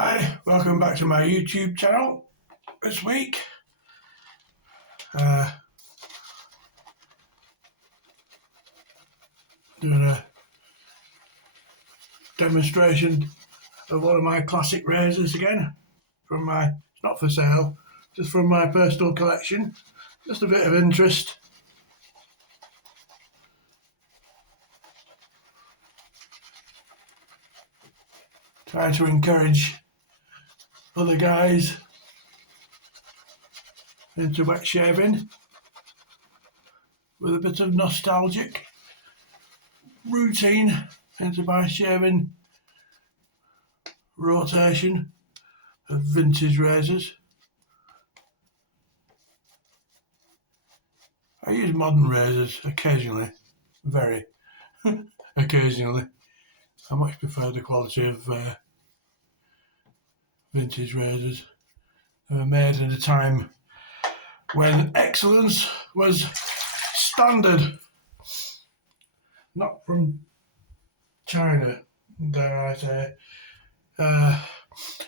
Hi, welcome back to my YouTube channel this week. Doing a demonstration of one of my classic razors again. It's not for sale, just from my personal collection. Just a bit of interest. Trying to encourage other guys into wet shaving with a bit of nostalgic routine into my shaving rotation of vintage razors. I use modern razors occasionally, very occasionally. I much prefer the quality of vintage razors. They were made in a time when excellence was standard, not from China, dare I say.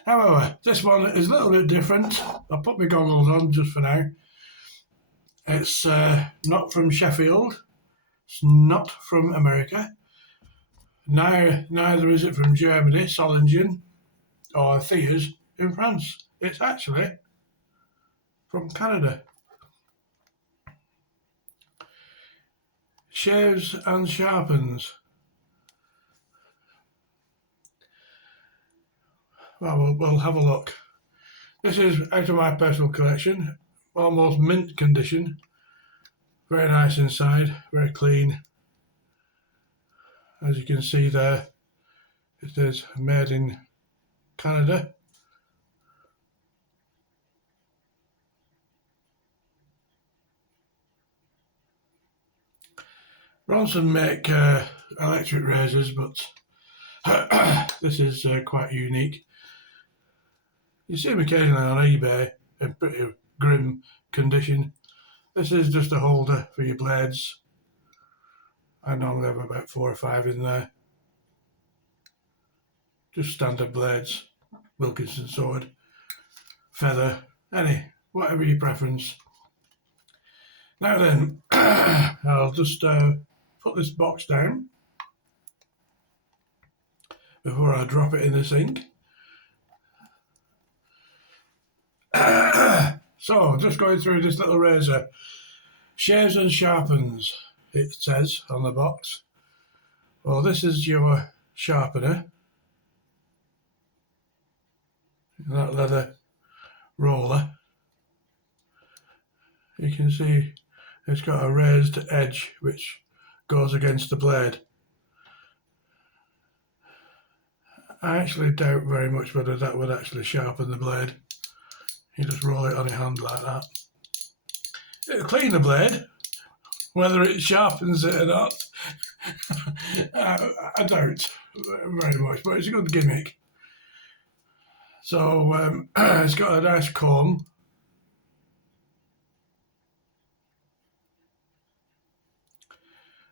However, this one is a little bit different. I'll put my goggles on just for now. It's not from Sheffield. It's not from America. Neither is it from Germany, Solingen, or Thiers in France. It's actually from Canada. Shaves and Sharpens. Well, we'll have a look. This is out of my personal collection, almost mint condition. Very nice inside, very clean. As you can see there, it is made in Canada. RONSON make electric razors, but this is quite unique. You see them occasionally on eBay in pretty grim condition. This is just a holder for your blades. I normally have about 4 or 5 in there. Just standard blades, Wilkinson sword, feather, whatever your preference. Now then, I'll just put this box down before I drop it in the sink. So, just going through this little razor. Shaves and Sharpens, it says on the box. Well, this is your sharpener. That leather roller. You can see it's got a raised edge which goes against the blade. I actually doubt very much whether that would actually sharpen the blade. You just roll it on your hand like that. It'll clean the blade. Whether it sharpens it or not, I doubt very much, but it's a good gimmick. So it's got a nice comb.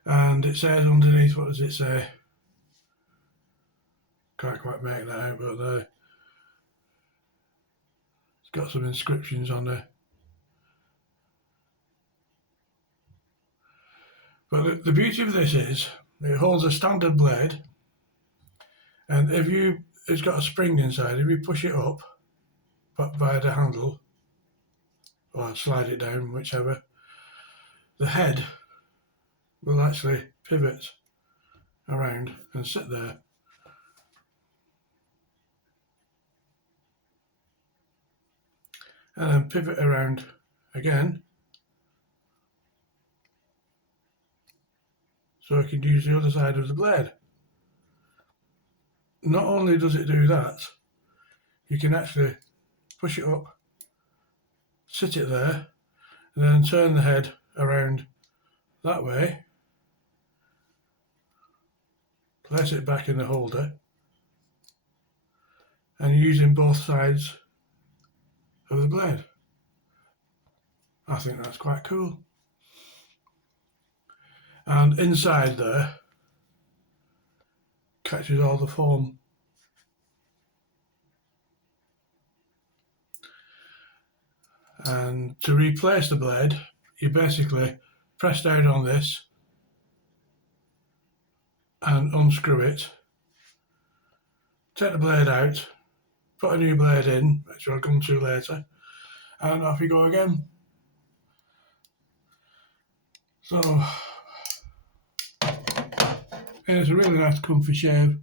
And it says underneath, what does it say? Can't quite make that out, but it's got some inscriptions on there. But the beauty of this is it holds a standard blade, and it's got a spring inside. If you push it up via the handle or slide it down, whichever, the head will actually pivot around and sit there. And then pivot around again, so I can use the other side of the blade. Not only does it do that, you can actually push it up, sit it there, and then turn the head around that way, place it back in the holder, and using both sides of the blade. I think that's quite cool. And inside there catches all the foam. And to replace the blade, you basically press down on this and unscrew it. Take the blade out, put a new blade in, which I'll come to later, and off you go again. So, it's a really nice comfy shave.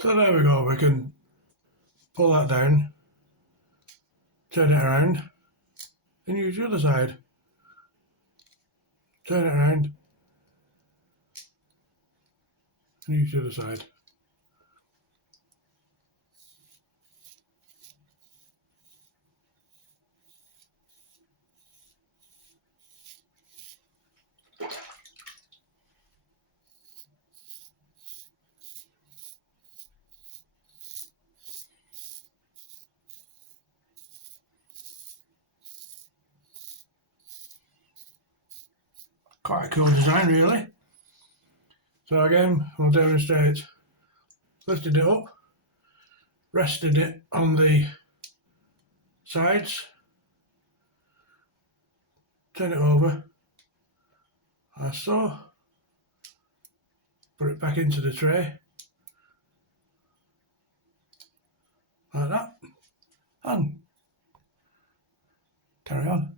So there we go, we can pull that down, turn it around, and use the other side. Turn it around, and use the other side. Quite a cool design, really. So again, I'll demonstrate. Lifted it up, rested it on the sides, turn it over, as so, put it back into the tray, like that, and carry on.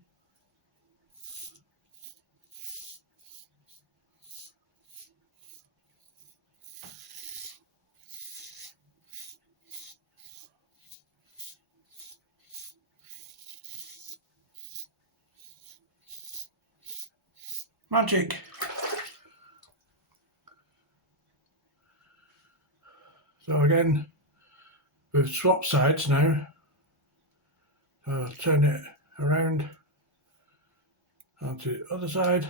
Magic. So again, we've swapped sides now. So I'll turn it around onto the other side.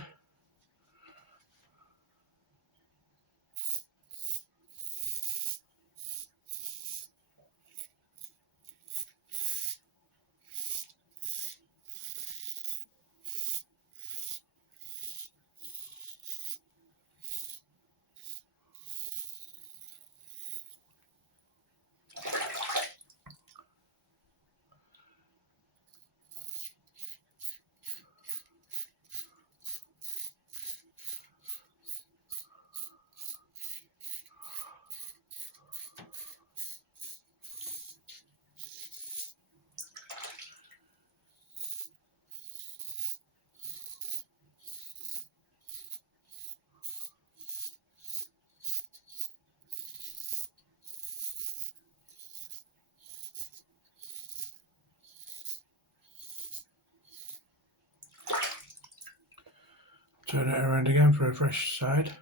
Turn it around again for a fresh side.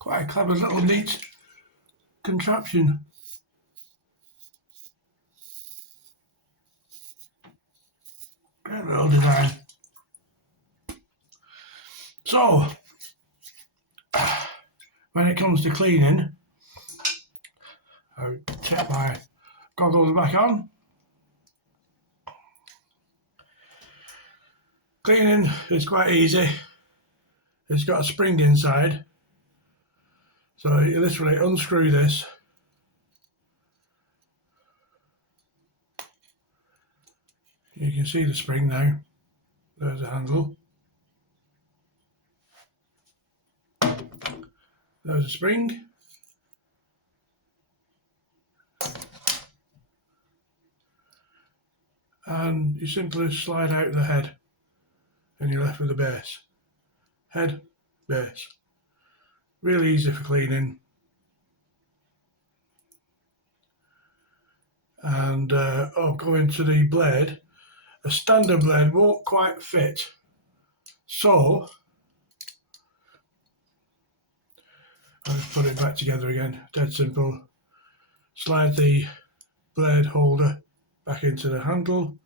Quite a clever little neat contraption. Great little design. So, when it comes to cleaning, I'll check my goggles back on. Cleaning is quite easy. It's got a spring inside. So you literally unscrew this. You can see the spring now. There's the handle. There's a spring. and you simply slide out the head and you're left with the base. Head, base. Really easy for cleaning. And going to the blade, a standard blade won't quite fit, so I'll just put it back together again. Dead simple. Slide the blade holder back into the handle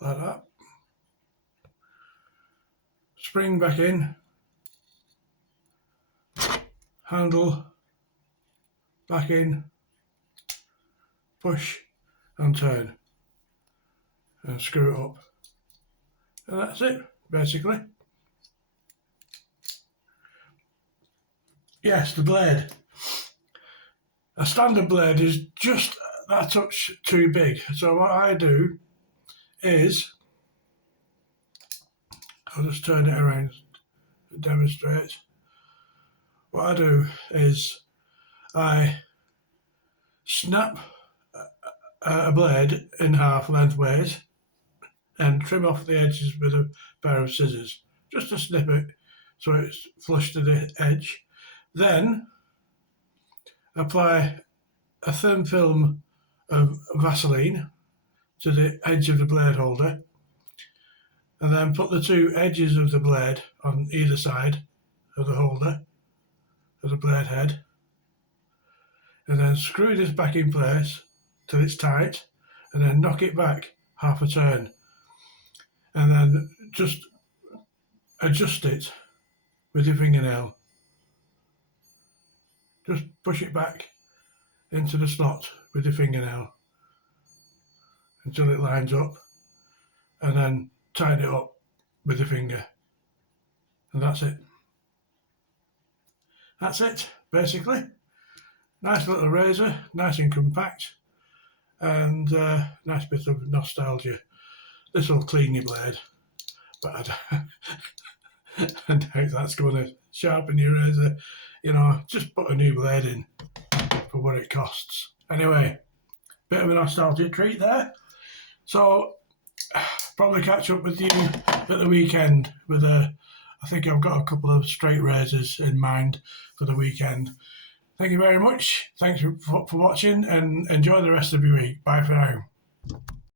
like that. Spring back in, handle back in, push and turn, and screw it up. And that's it, basically. Yes, the blade. A standard blade is just that touch too big. So what I do is, I'll just turn it around to demonstrate. What I do is I snap a blade in half lengthways and trim off the edges with a pair of scissors, just to snip it so it's flush to the edge. Then apply a thin film of Vaseline to the edge of the blade holder, and then put the two edges of the blade on either side of the holder of the blade head, and then screw this back in place till it's tight, and then knock it back half a turn, and then just adjust it with your fingernail. Just push it back into the slot with your fingernail until it lines up, and then tighten it up with your finger, and that's it. That's it, basically. Nice little razor, nice and compact, and nice bit of nostalgia. This will clean your blade, but I doubt that's going to sharpen your razor. You know, just put a new blade in for what it costs. Anyway, bit of a nostalgia treat there. So, probably catch up with you at the weekend with I think I've got a couple of straight razors in mind for the weekend. Thank you very much. Thanks for watching, and enjoy the rest of your week. Bye for now.